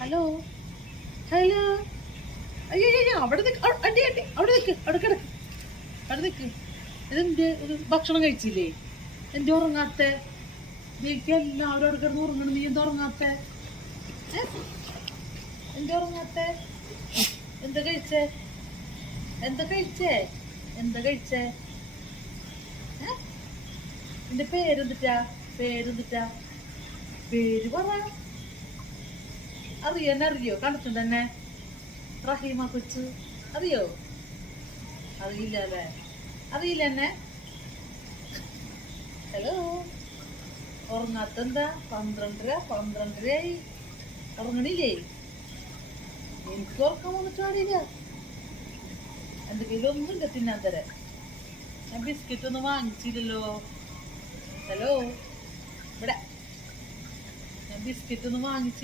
hello hello അയ്യോ അയ്യോ അവിടെ നിക്ക് അണ്ടി അണ്ടി അവിടെ നിൽക്ക് അവിടെ കിടക്ക് അവിടെ നിൽക്ക് ഇതെന്ത് ഭക്ഷണം കഴിച്ചില്ലേ എന്റെ ഉറങ്ങാത്ത നീക്ക് എല്ലാവരും അവിടെ കിടന്ന് ഉറങ്ങണം നീ എന്താ ഉറങ്ങാത്ത എന്താ ഉറങ്ങാത്ത എന്താ കഴിച്ചേ എന്താ കഴിച്ചേ എന്താ കഴിച്ചേ നിന്റെ പേരെന്തിട്ടാ പേരെന്തിട്ടാ പേര് പറ അറിയോ കണ്ടിട്ടുണ്ട് തന്നെ റഹീമ കൊച്ചു അറിയോ അറിയില്ല അല്ലേ അറിയില്ല എന്നെ ഹലോ ഉറങ്ങാത്തെന്താ 12:30 ഉറങ്ങണില്ലേ എനിക്ക് ഉറക്കം വന്നിട്ട് പാടില്ല എന്റെ കയ്യിലൊന്നുമില്ല തിന്നാൻ തരാൻ ഞാൻ ബിസ്ക്കറ്റ് ഒന്നും വാങ്ങിച്ചില്ലല്ലോ ഹലോ ഇവിടെ ഞാൻ ബിസ്ക്കറ്റ് ഒന്നും വാങ്ങിച്ചില്ല